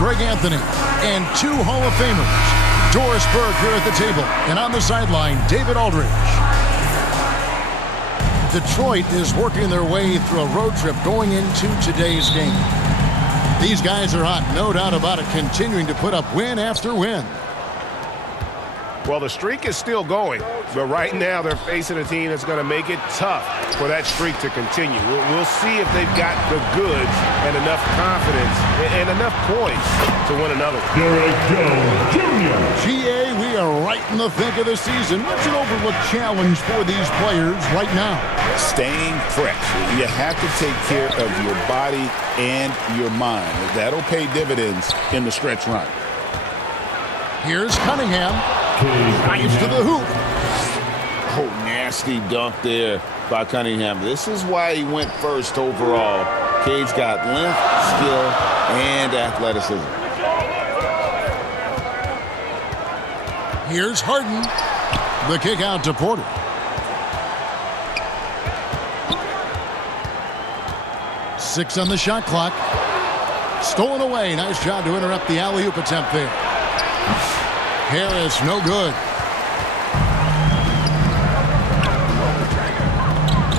Greg Anthony, and 2 Hall of Famers. Doris Burke here at the table, and on the sideline, David Aldridge. Detroit is working their way through a road trip going into today's game. These guys are hot, no doubt about it, continuing to put up win after win. Well, the streak is still going, but right now they're facing a team that's going to make it tough for that streak to continue. We'll see if they've got the goods and enough confidence and enough points to win another one. Derek Jones Jr. GA, we are right in the thick of the season. What's an overlooked challenge for these players right now? Staying fresh. You have to take care of your body and your mind. That'll pay dividends in the stretch run. Here's Cunningham. Drives to the hoop. Oh, nasty dunk there by Cunningham. This is why he went first overall. Cade's got length, skill, and athleticism. Here's Harden. The kick out to Porter. Six on the shot clock. Stolen away. Nice job to interrupt the alley-oop attempt there. Harris, no good.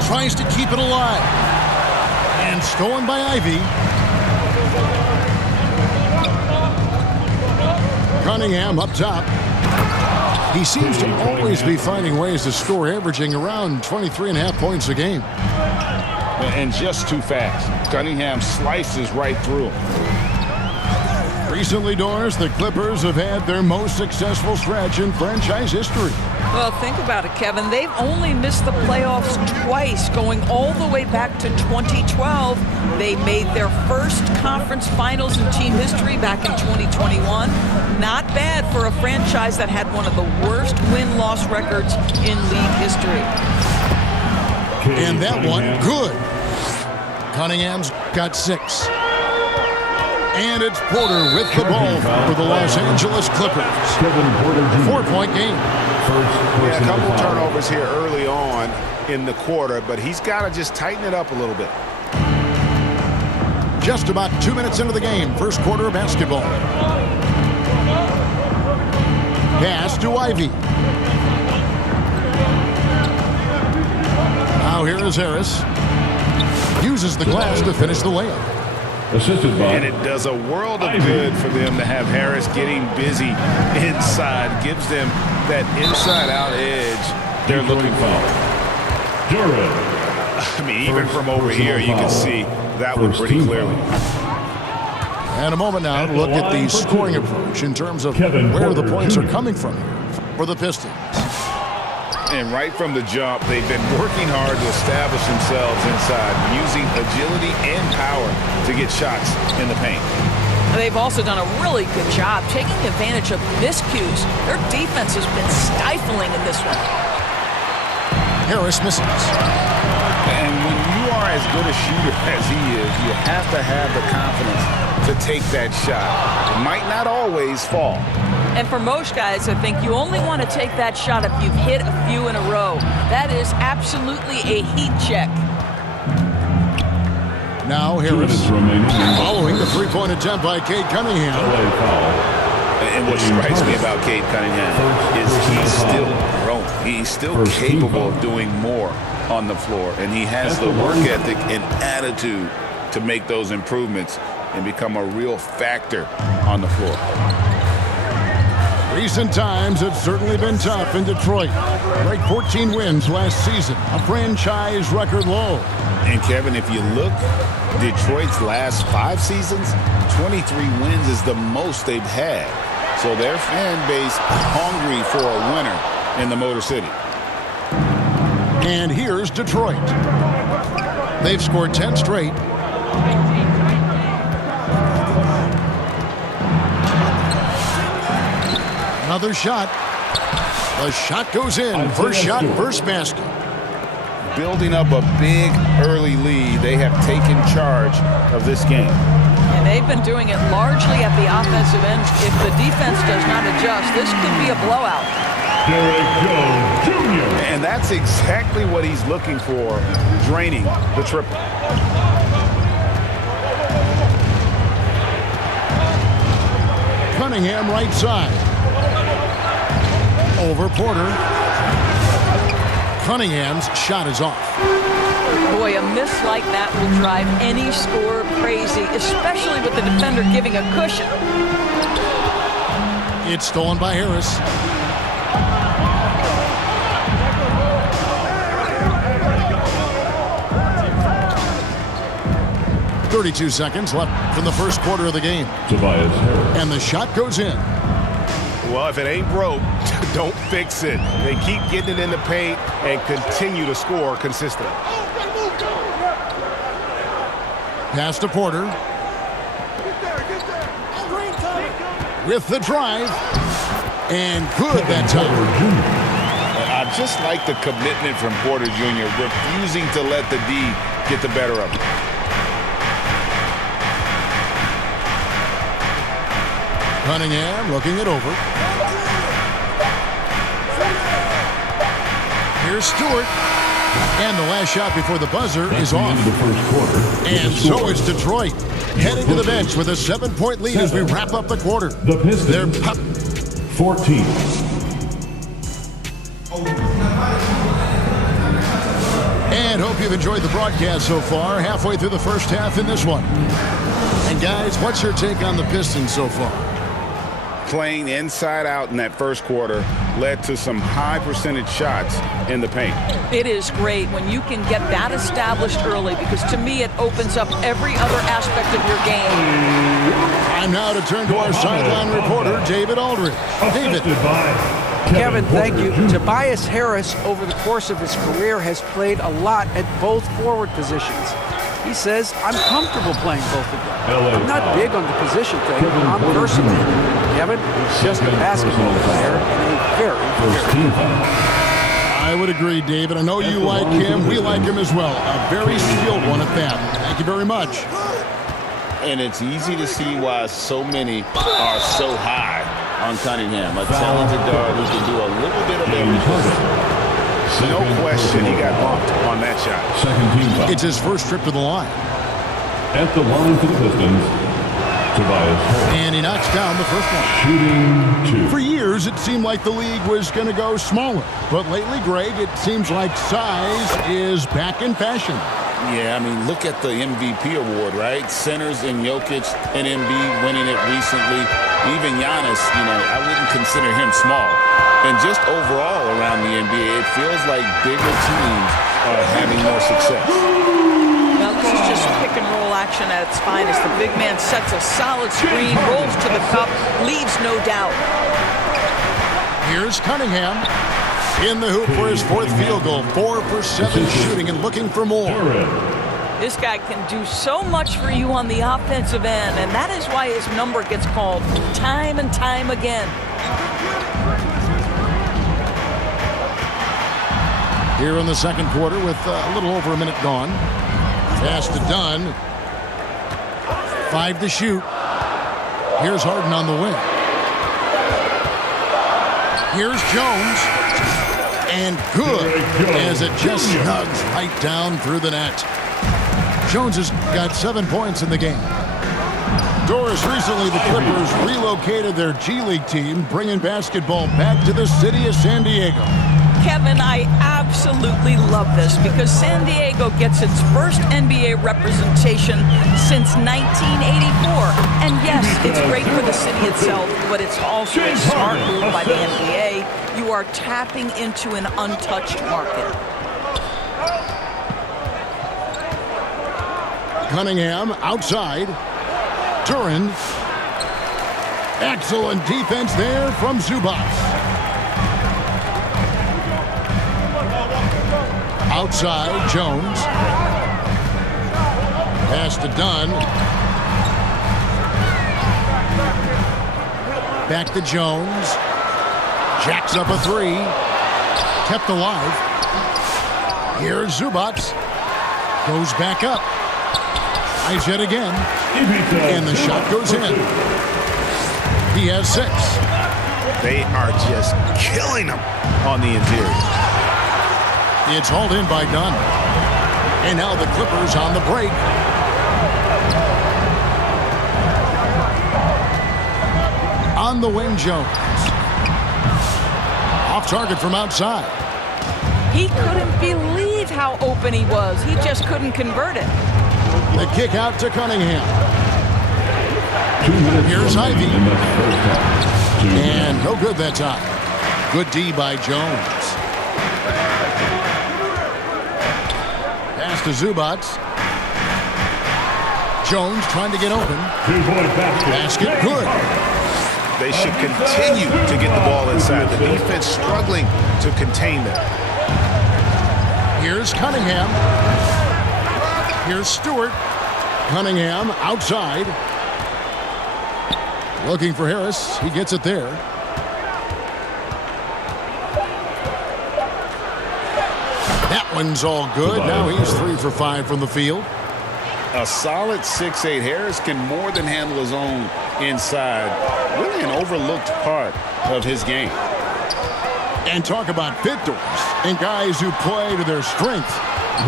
Tries to keep it alive. And stolen by Ivy. Cunningham up top. He seems to always be finding ways to score, averaging around 23.5 points a game. And just too fast. Cunningham slices right through him. Recently, Doris, the Clippers have had their most successful stretch in franchise history. Well, think about it, Kevin. They've only missed the playoffs twice, going all the way back to 2012. They made their first conference finals in team history back in 2021. Not bad for a franchise that had one of the worst win-loss records in league history. And that one, good. Cunningham's got 6. And it's Porter with the ball for the Los Angeles Clippers. 4-point game. Yeah, a couple turnovers here early on in the quarter, but he's got to just tighten it up a little bit. Just about 2 minutes into the game, first quarter of basketball. Pass to Ivy. Now here is Harris. Uses the glass to finish the layup. Assisted by. And it does a world of good for them to have Harris getting busy inside. Gives them that inside-out edge they're looking for. I mean, even from over here, you can see that one pretty clearly. And a moment now to look at the scoring approach in terms of where the points are coming from here for the Pistons. And right from the jump, they've been working hard to establish themselves inside, using agility and power to get shots in the paint. They've also done a really good job taking advantage of miscues. Their defense has been stifling in this one. Harris misses. And when you are as good a shooter as he is, you have to have the confidence to take that shot. It might not always fall. And for most guys, I think you only want to take that shot if you've hit a few in a row. That is absolutely a heat check. Now Harris following the three-point attempt by Cade Cunningham. And what strikes me about Cade Cunningham is he's still growing. He's still capable of doing more on the floor. And he has the work ethic and attitude to make those improvements and become a real factor on the floor. Recent times have certainly been tough in Detroit. Right, 14 wins last season, a franchise record low. And Kevin, if you look, Detroit's last 5 seasons, 23 wins is the most they've had. So their fan base hungry for a winner in the Motor City. And here's Detroit. They've scored 10 straight. Another shot. The shot goes in. First shot, first basket. Building up a big early lead, they have taken charge of this game. And they've been doing it largely at the offensive end. If the defense does not adjust, this could be a blowout. Derek Jones Jr. And that's exactly what he's looking for, draining the triple. Cunningham right side. Over Porter. Cunningham's shot is off. Boy, a miss like that will drive any scorer crazy, especially with the defender giving a cushion. It's stolen by Harris. .32 seconds left from the first quarter of the game. Tobias Harris. And the shot goes in. Well, if it ain't broke, don't fix it. They keep getting it in the paint and continue to score consistently. Pass to Porter. With the drive. And good that time. I just like the commitment from Porter Jr., refusing to let the D get the better of him. Cunningham looking it over. Here's Stewart. And the last shot before the buzzer is off. The first quarter. And so is Detroit. Heading to the bench with a 7-point lead as we wrap up the quarter. The Pistons. 14. And hope you've enjoyed the broadcast so far. Halfway through the first half in this one. And guys, what's your take on the Pistons so far? Playing inside out in that first quarter led to some high percentage shots in the paint. It is great when you can get that established early, because to me it opens up every other aspect of your game. Time now to turn to our sideline reporter, David Aldridge. David. Kevin, thank you. Tobias Harris, over the course of his career, has played a lot at both forward positions. He says, I'm comfortable playing both of them. I'm not big on the position thing. I'm versatile. Kevin, he's just a basketball player and a very I would agree, David. I know you like him. We like him as well. A very skilled one at that. Thank you very much. And it's easy to see why so many are so high on Cunningham. A talented guard who can do a little bit of everything. No question he got bumped on that shot. Second team foul. It's his first trip to the line. At the line for the Pistons, Tobias Harris. And he knocks down the first one. Shooting 2. For years, it seemed like the league was going to go smaller. But lately, Greg, it seems like size is back in fashion. Yeah, I mean, look at the MVP award, right? Centers and Jokic and Embiid winning it recently. Even Giannis, I wouldn't consider him small. And just overall around the NBA, it feels like bigger teams are having more success. Well, this is just pick and roll action at its finest. The big man sets a solid screen, rolls to the cup, leaves no doubt. Here's Cunningham in the hoop for his fourth field goal. 4 for 7 shooting and looking for more. This guy can do so much for you on the offensive end, and that is why his number gets called time and time again. Here in the second quarter with a little over a minute gone. Pass to Dunn. 5 to shoot. Here's Harden on the wing. Here's Jones. And good as it just snugs right down through the net. Jones has got 7 points in the game. Doris, recently the Clippers relocated their G League team, bringing basketball back to the city of San Diego. Kevin, I absolutely love this because San Diego gets its first NBA representation since 1984. And yes, it's great for the city itself, but it's also a smart move by the NBA. You are tapping into an untouched market. Cunningham outside. Turin. Excellent defense there from Zubats. Outside, Jones. Pass to Dunn. Back to Jones. Jacks up a 3. Kept alive. Here's Zubats. Goes back up. Eyes yet again. And the shot goes in. He has 6. They are just killing them on the interior. It's hauled in by Dunn. And now the Clippers on the break. On the wing, Jones. Off target from outside. He couldn't believe how open he was. He just couldn't convert it. The kick out to Cunningham. 2 minutes. Here's Ivy. In the first half. 2 minutes. And no good that time. Good D by Jones. Pass to Zubac. Jones trying to get open. 2-point Basket good. They should continue to get the ball inside. The defense struggling to contain them. Here's Cunningham. Here's Stewart. Cunningham outside. Looking for Harris. He gets it there. That one's all good. Now he's 3 for 5 from the field. A solid 6'8". Harris can more than handle his own inside. Really an overlooked part of his game. And talk about victors and guys who play to their strength.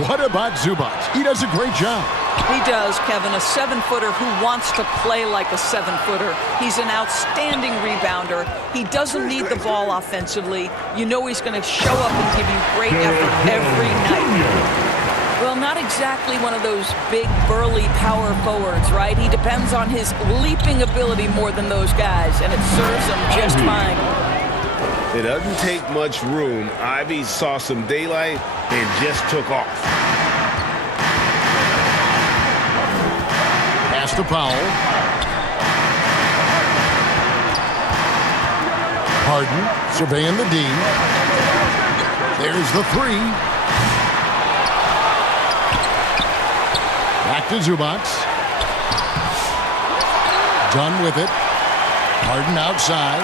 What about Zubac? He does a great job. He does, Kevin, a 7-footer who wants to play like a 7-footer. He's an outstanding rebounder. He doesn't need the ball offensively. You know he's going to show up and give you great effort every night. Well, not exactly one of those big, burly power forwards, right? He depends on his leaping ability more than those guys, and it serves him just fine. It doesn't take much room. Ivy saw some daylight and just took off. Pass to Powell. Harden surveying the D. There's the 3. Back to Zubac. Done with it. Harden outside.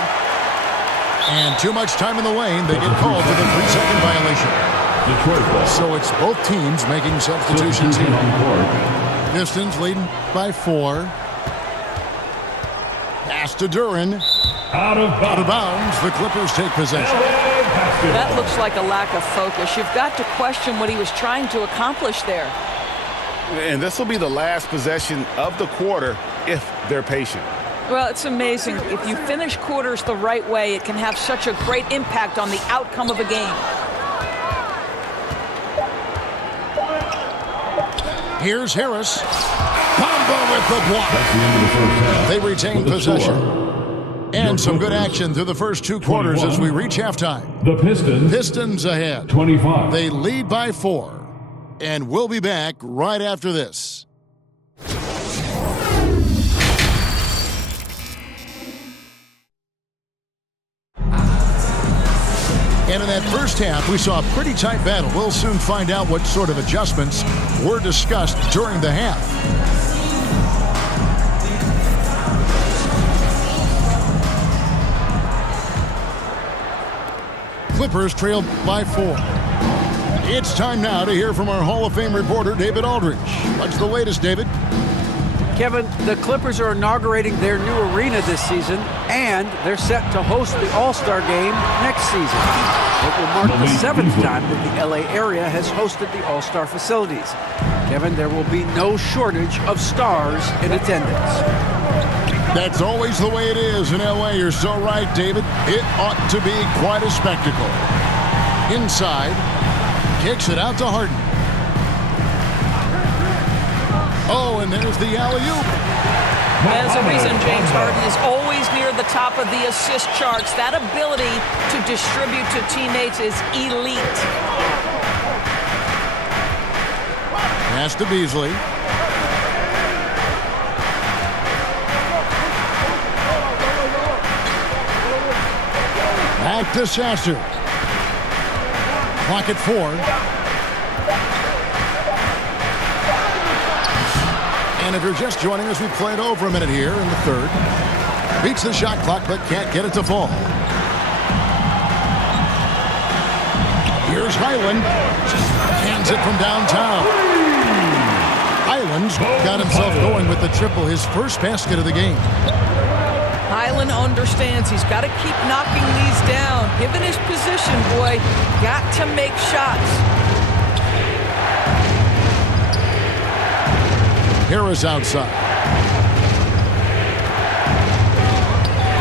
And too much time in the lane. They get called for the 3-second violation. So it's both teams making substitutions here. Pistons leading by 4. Pass to Duran. Out of bounds. The Clippers take possession. That looks like a lack of focus. You've got to question what he was trying to accomplish there. And this will be the last possession of the quarter if they're patient. Well, it's amazing. If you finish quarters the right way, it can have such a great impact on the outcome of a game. Here's Harris. Combo with the block. They retain possession. And some good action through the first 2 quarters as we reach halftime. The Pistons ahead. 25. They lead by 4. And we'll be back right after this. And in that first half, we saw a pretty tight battle. We'll soon find out what sort of adjustments were discussed during the half. Clippers trailed by 4. It's time now to hear from our Hall of Fame reporter, David Aldridge. What's the latest, David? Kevin, the Clippers are inaugurating their new arena this season, and they're set to host the All-Star Game next season. It will mark the 7th time that the LA area has hosted the All-Star facilities. Kevin, there will be no shortage of stars in attendance. That's always the way it is in LA. You're so right, David. It ought to be quite a spectacle. Inside. Kicks it out to Harden. Oh, and there's the alley-oop. There's a reason James Harden is always near the top of the assist charts. That ability to distribute to teammates is elite. Pass to Beasley. Back to Sasser. Clock at 4. And if you're just joining us, we played over a minute here in the 3rd. Beats the shot clock, but can't get it to fall. Here's Highland. Hands it from downtown. Highland's got himself going with the triple, his first basket of the game. Highland understands he's got to keep knocking these down. Given his position, boy, got to make shots. Harris outside.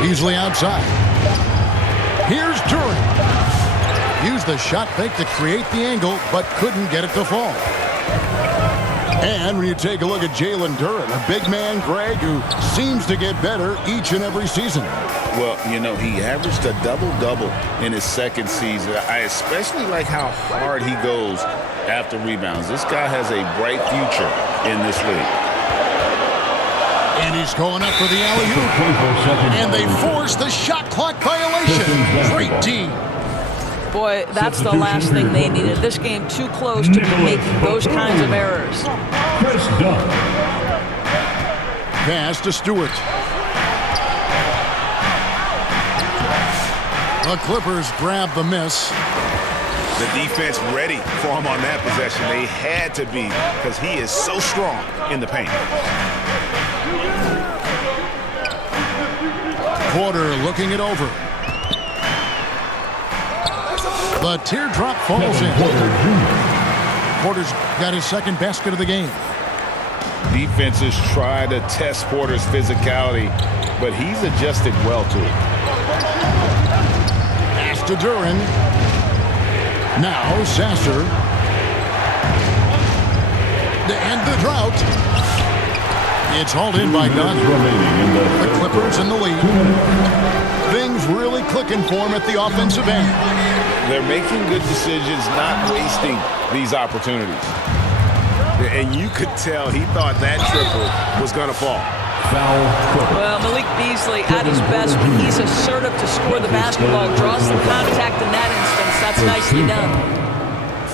Beasley outside. Here's Duran. Used the shot fake to create the angle, but couldn't get it to fall. And when you take a look at Jalen Duran, a big man, Greg, who seems to get better each and every season. Well, you know, he averaged a double-double in his second season. I especially like how hard he goes after rebounds. This guy has a bright future in this league. And he's going up for the alley-oop. And they force the shot clock violation. Great team. Boy, that's the last thing they needed. This game too close to be making those kinds of errors. Pass to Stewart. The Clippers grab the miss. The defense ready for him on that possession. They had to be, because he is so strong in the paint. Porter looking it over. The teardrop falls in. Porter's got his second basket of the game. Defenses try to test Porter's physicality, but he's adjusted well to it. Pass to Duran. Now Sasser. To end the drought. It's hauled in by Dunn. The Clippers in the lead. Things really clicking for him at the offensive end. They're making good decisions, not wasting these opportunities. And you could tell he thought that triple was going to fall. Well, Malik Beasley at his best when he's assertive to score the basketball, draws the contact in that instance. That's nicely done.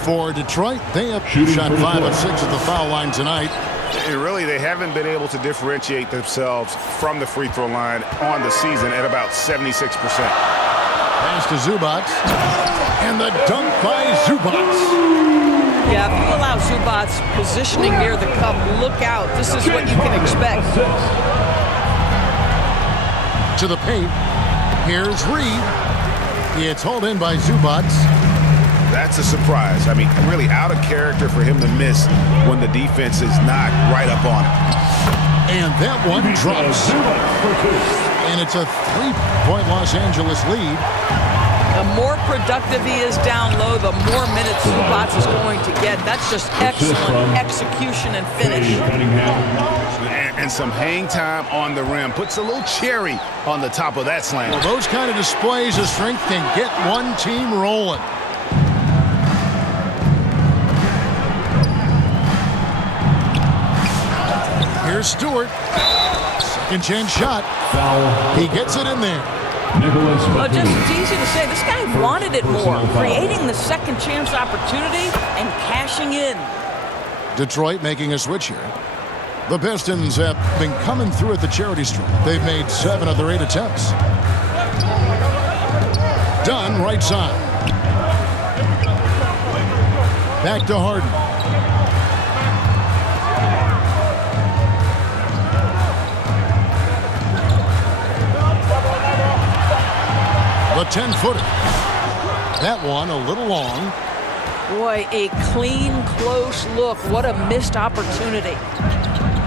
For Detroit, they have shot 5 of 6 at the foul line tonight. And really, they haven't been able to differentiate themselves from the free throw line on the season at about 76%. Pass to Zubac. And the dunk by Zubac. Yeah, if you allow Zubac's positioning near the cup, look out. This is what you can expect. To the paint. Here's Reed. It's hauled in by Zubac. That's a surprise. I mean, really out of character for him to miss when the defense is not right up on him. And that one drops. And it's a 3-point Los Angeles lead. The more productive he is down low, the more minutes Zubac is going to get. That's just excellent execution and finish. And some hang time on the rim. Puts a little cherry on the top of that slam. Well, those kind of displays of strength can get one team rolling. Here's Stewart. Second chance shot. He gets it in there. Oh, just it's easy to say. This guy wanted it more, creating the second chance opportunity and cashing in. Detroit making a switch here. The Pistons have been coming through at the charity stripe. They've made 7 of their 8 attempts. Dunn, right side. Back to Harden. The 10-footer. That one a little long. Boy, a clean, close look. What a missed opportunity.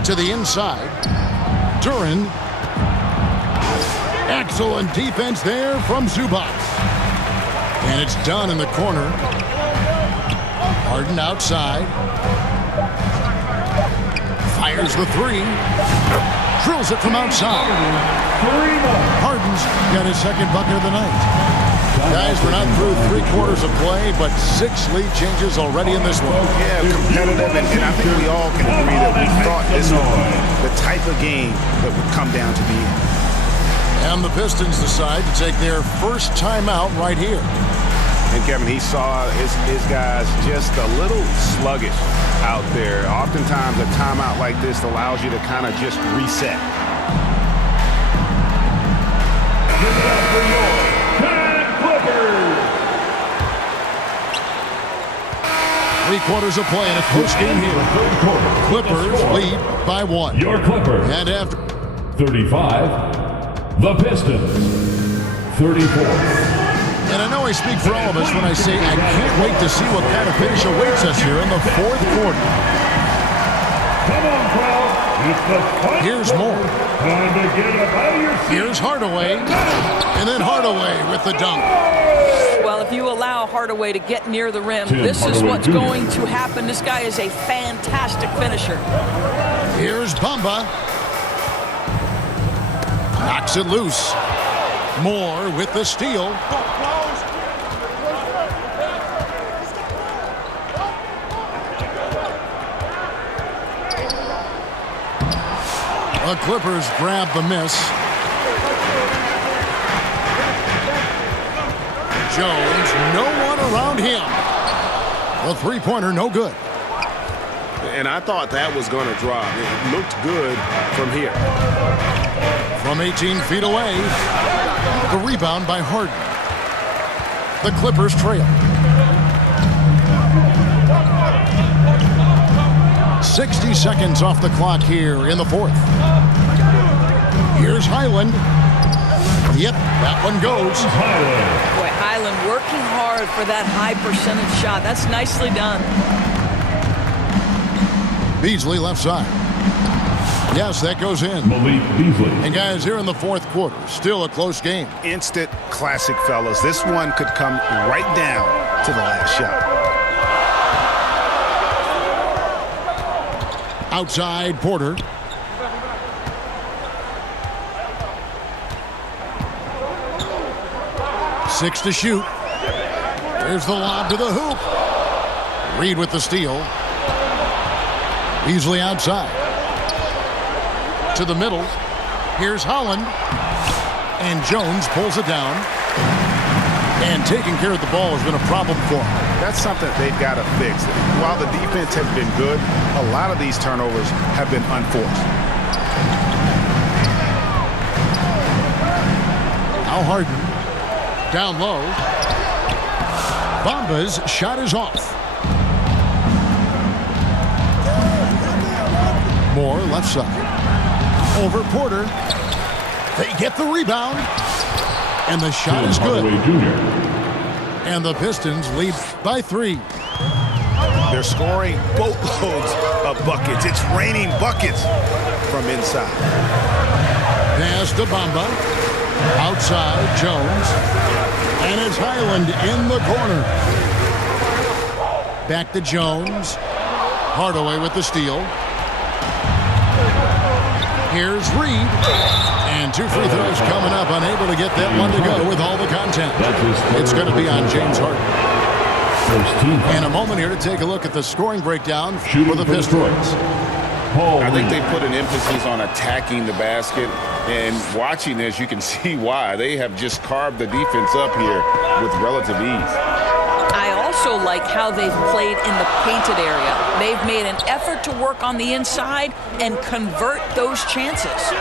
To the inside. Duran. Excellent defense there from Zubac. And it's done in the corner. Harden outside. Fires the 3. Drills it from outside. Harden's got his second bucket of the night. Guys, we're not through 3/4 of play, but 6 lead changes already in this one. Yeah, competitive, and I think we all can agree that we thought this would be the type of game that would come down to the end. And the Pistons decide to take their first timeout right here. And Kevin, he saw his guys just a little sluggish out there. Oftentimes, a timeout like this allows you to kind of just reset. Three quarters of play in a close game here. Clippers lead by 1. Your Clippers. And after 35, the Pistons 34. And I know I speak for all of us when I say I can't wait to see what kind of finish awaits us here in the 4th quarter. Come on, crowd. Here's Moore. Here's Hardaway. And then Hardaway with the dunk. Well, if you allow Hardaway to get near the rim, this is what's going to happen. This guy is a fantastic finisher. Here's Bamba. Knocks it loose. Moore with the steal. The Clippers grab the miss. Jones, no one around him. The three-pointer, no good. And I thought that was going to drop. It looked good from here. From 18 feet away, the rebound by Harden. The Clippers trail. 60 seconds off the clock here in the fourth. Here's Highland. Yep, that one goes. Boy, Highland working hard for that high percentage shot. That's nicely done. Beasley left side. Yes, that goes in. Malik Beasley. And guys, here in the fourth quarter, still a close game. Instant classic, fellas. This one could come right down to the last shot. Outside, Porter. Six to shoot. There's the lob to the hoop. Reed with the steal. Beasley outside. To the middle. Here's Holland. And Jones pulls it down. And taking care of the ball has been a problem for him. That's something they've got to fix. While the defense has been good, a lot of these turnovers have been unforced. Now Harden. Down low. Bamba's shot is off. Moore left side. Over Porter. They get the rebound. And the shot is good. And the Pistons lead by 3. They're scoring boatloads of buckets. It's raining buckets from inside. Pass to Bamba. Outside, Jones. And it's Highland in the corner. Back to Jones. Hardaway with the steal. Here's Reed. And 2 free throws coming up. Unable to get that one to go with all the content. It's going to be on James Harden. In a moment here to take a look at the scoring breakdown for the Pistons. I think they put an emphasis on attacking the basket. And watching this, you can see why. They have just carved the defense up here with relative ease. I also like how they've played in the painted area. They've made an effort to work on the inside and convert those chances.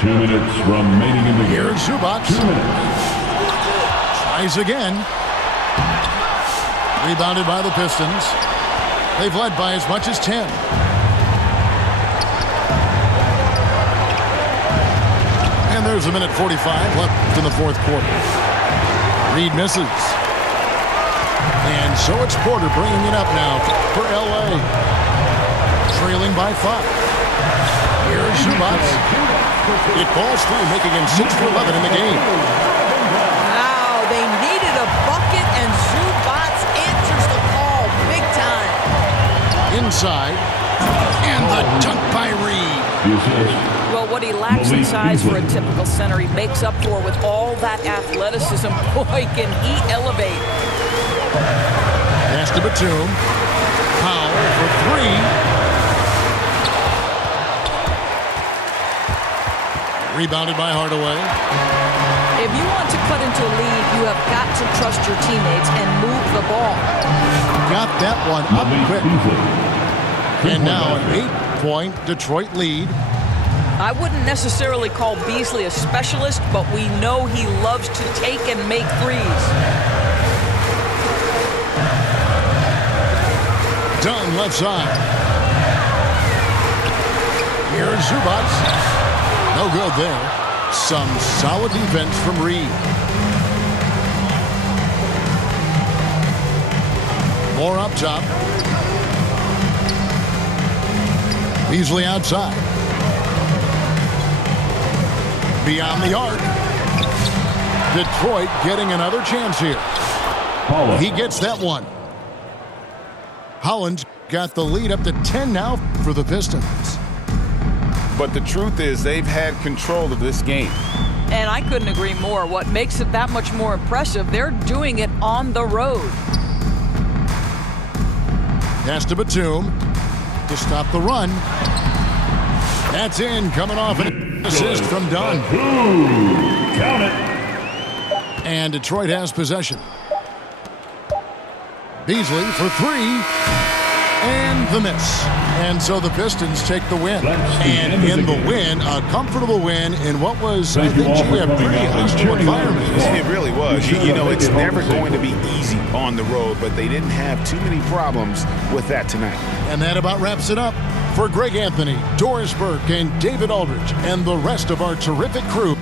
2 minutes remaining in the game. Here's Zubac. 2 minutes. Tries again. Rebounded by the Pistons. They've led by as much as 10. And there's a minute 45 left in the fourth quarter. Reed misses. And so it's Porter bringing it up now for L.A. Trailing by 5. Here's Zubac. It falls through, making him 6 for 11 in the game. Wow, they needed a bucket, and Zubac answers the call big time. Inside. And the dunk by Reed. Well, what he lacks in size for a typical center, he makes up for with all that athleticism. Boy, can he elevate. Pass to Batum. Powell for 3. Rebounded by Hardaway. If you want to cut into a lead, you have got to trust your teammates and move the ball. Got that one up quick. And now an 8-point Detroit lead. I wouldn't necessarily call Beasley a specialist, but we know he loves to take and make threes. Dunn left side. Here's Zubac. No good there. Some solid defense from Reed. More up top. Beasley outside. beyond the arc. Detroit getting another chance here. He gets that one. Holland's got the lead up to 10 now for the Pistons. But the truth is they've had control of this game. And I couldn't agree more. What makes it that much more impressive, they're doing it on the road. Pass to Batum to stop the run. That's in, coming off an assist from Dunn. Count it. And Detroit has possession. Beasley for three. And the miss. And so the Pistons take the win. And in the win, a comfortable win in what was, I think, a pretty hostile environment. It really was. You know, it's never going to be easy on the road, but they didn't have too many problems with that tonight. And that about wraps it up. For Greg Anthony, Doris Burke, and David Aldridge, and the rest of our terrific crew.